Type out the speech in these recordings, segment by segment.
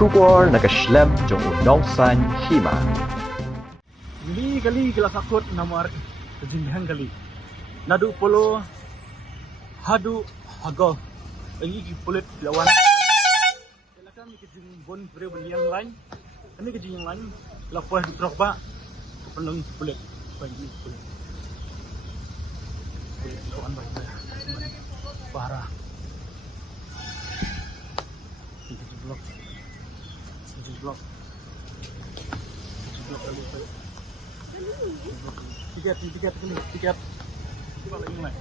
Shubor nakaslem jong unongsan hima. Gali gelas akut nomor kejimbihan gali. Nadu polo hadu hagol. Lagi kulit lawan. Silakan kejim bon berbelian lain. Ini kejim yang lain. Lapor di trokba. Kepenung kulit. Bagi kulit. Kulit lawan baik. Parah. Kejim blok. Kejim blok. Kejim blok kali. Tiket. Coba lagi mulai.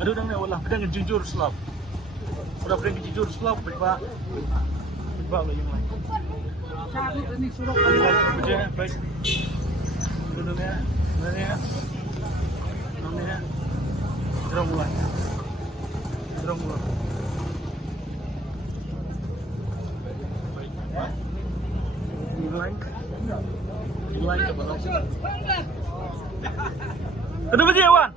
Aduh dah ni, wallah, pedang jujur selap. Udah pedang jujur selap, baik. Lagi mulai. Cari ni suruh kali lagi kerja, baik. Dulu ni, Terang mulai. Mulai ke bawah. Kenapa je Wan?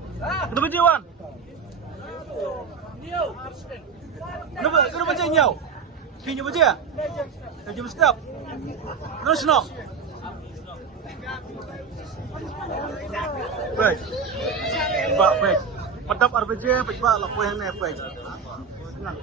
Kenapa je nyau? Kini apa je? Kerja mestap. Terus no. Baik. Baik. Padap RBJ, baik lapor yang ni baik. Senang.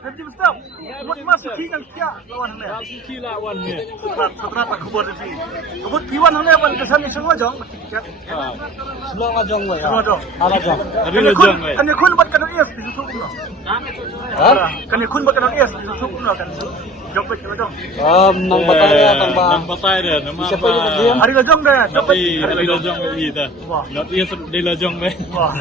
Kerja mestap. Buat masuk kini kia lawan ni. Suci lawan ni. Ternyata kubur di sini. Kubur piwan ni apa kesan semua jong. Semua ngajong we. Semua jong. Ala jong. Ada Kan jong we. kan kun buat kena ias di susu kuno. Kan kun buat kena ias di susu kuno kan. Jong baik kena jong. Nang batai ya tambah. Nang batai dia nama. Siapa yang dia? Hari lajong dah. Jong baik. Hari lajong we ita. Not iya di lajong we. Wah.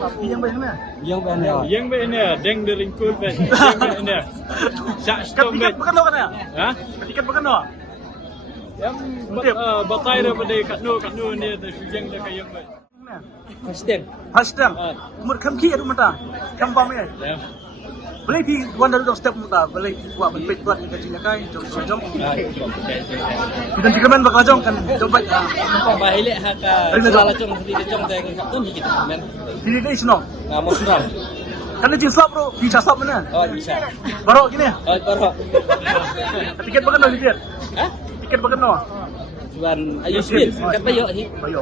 Tapi yang baik ni. Yang bene. Yang bene deng de ringkul we. Yang bene. Syak stom we. Tiket bukan lo kan ya? Ha? Tiket bukan lo. Yang batai dia pada kat nu ni yang dah kayang we. Hastem. Mut kam ki adu mata. Kam pam ni. Ya. Boleh di wan dari step muta, boleh buat benpit buat kecilnya kai, jom. Dan dikemen bakal jom kan, coba. Bahile haka sala jong di jong dai ngap tu ni kita men. Di ni senang. Mau senang. Kan ni jinsap bro, bisa sap mana? Oh bisa. Baru gini. Baru. Tiket bagan no tiket. Hah? Tiket bagan no. Juan ayo speed kan bayo ni. Bayo.